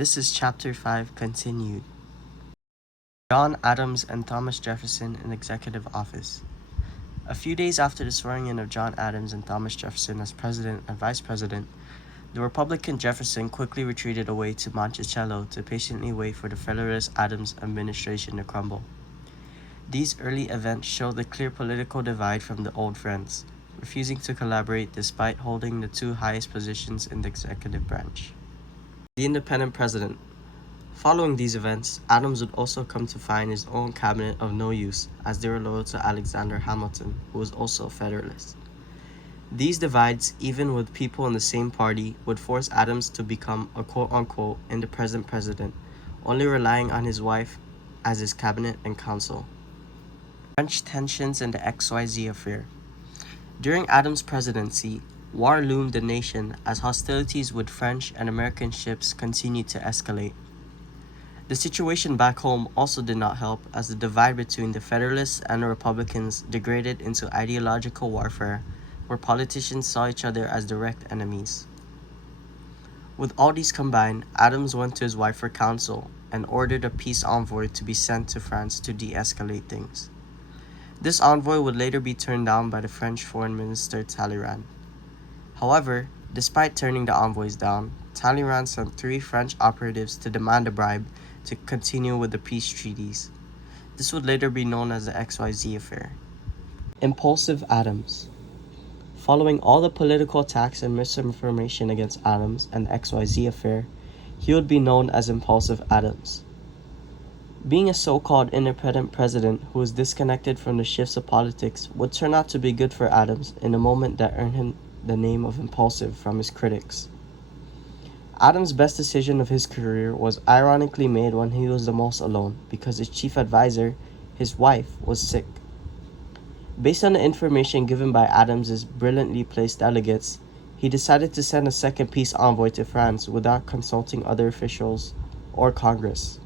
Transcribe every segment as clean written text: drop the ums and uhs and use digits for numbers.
This is Chapter 5 continued. John Adams and Thomas Jefferson in executive office. A few days after the swearing in of John Adams and Thomas Jefferson as president and vice president, the Republican Jefferson quickly retreated away to Monticello to patiently wait for the Federalist Adams administration to crumble. These early events show the clear political divide from the old friends, refusing to collaborate despite holding the two highest positions in the executive branch. The independent president. Following these events, Adams would also come to find his own cabinet of no use, as they were loyal to Alexander Hamilton, who was also a Federalist. These divides, even with people in the same party, would force Adams to become a quote-unquote independent president, only relying on his wife as his cabinet and council. French tensions and the XYZ affair. During Adams' presidency, war loomed the nation as hostilities with French and American ships continued to escalate. The situation back home also did not help, as the divide between the Federalists and the Republicans degraded into ideological warfare, where politicians saw each other as direct enemies. With all these combined, Adams went to his wife for counsel and ordered a peace envoy to be sent to France to de-escalate things. This envoy would later be turned down by the French Foreign Minister Talleyrand. However, despite turning the envoys down, Talleyrand sent 3 French operatives to demand a bribe to continue with the peace treaties. This would later be known as the XYZ affair. Impulsive Adams. Following all the political attacks and misinformation against Adams and the XYZ affair, he would be known as Impulsive Adams. Being a so-called independent president who was disconnected from the shifts of politics would turn out to be good for Adams in a moment that earned him the name of Impulsive from his critics. Adams' best decision of his career was ironically made when he was the most alone, because his chief advisor, his wife, was sick. Based on the information given by Adams' brilliantly placed delegates, he decided to send a second peace envoy to France without consulting other officials or Congress.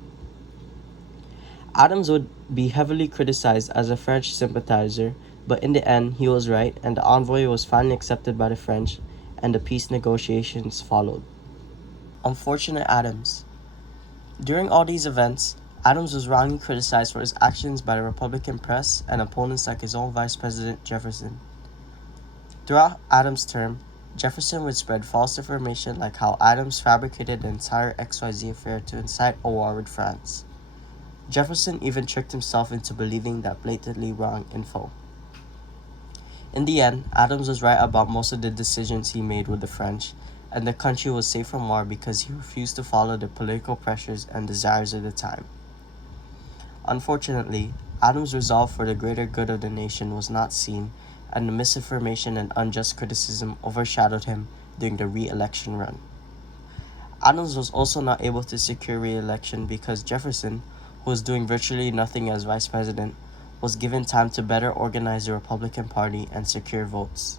Adams would be heavily criticized as a French sympathizer, but in the end he was right, and the envoy was finally accepted by the French, and the peace negotiations followed. Unfortunate Adams. During all these events, Adams was wrongly criticized for his actions by the Republican press and opponents like his own Vice President Jefferson. Throughout Adams' term, Jefferson would spread false information like how Adams fabricated the entire XYZ affair to incite a war with France. Jefferson even tricked himself into believing that blatantly wrong info. In the end, Adams was right about most of the decisions he made with the French, and the country was safe from war because he refused to follow the political pressures and desires of the time. Unfortunately, Adams' resolve for the greater good of the nation was not seen, and the misinformation and unjust criticism overshadowed him during the re-election run. Adams was also not able to secure re-election because Jefferson, who was doing virtually nothing as vice president, was given time to better organize the Republican Party and secure votes.